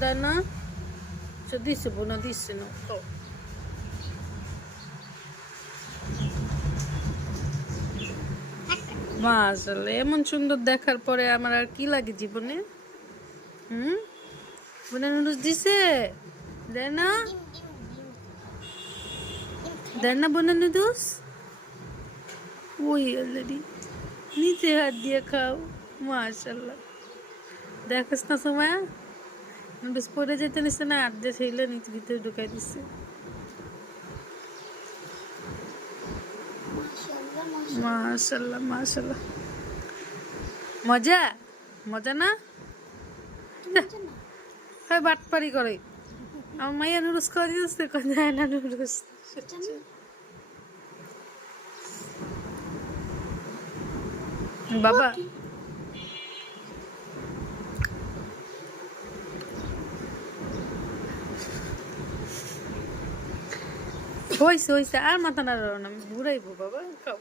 দেয় না সে দিচ্ছে বোনা দিচ্ছে না খাও মাশাআল্লাহ এমন সুন্দর দেখার পরে আমার আর কি লাগে জীবনে বোনা নুডলস দিছে দেয় না দেয় না বোনা নুডলস ওই অলরেডি নিচে হাত দিয়ে খাও মাশাআল্লাহ দেখছ না সময় নুডলস পড়ে যেতে নিচ্ছে না হাত দিয়ে ছেলে নিচে ভিতরে ঢুকাই দিচ্ছে মাশাআল্লাহ মাশাআল্লাহ মজা মজা না হ্যাঁ বাটপারি করে আমার মাইয়া নুডলস খাওয়া দিচ্ছে কোথায় না নুডলস বাবা হয়েছে হয়েছে আর মাথা নাড়ানো না আমি ঘুরাইবো বাবা খাও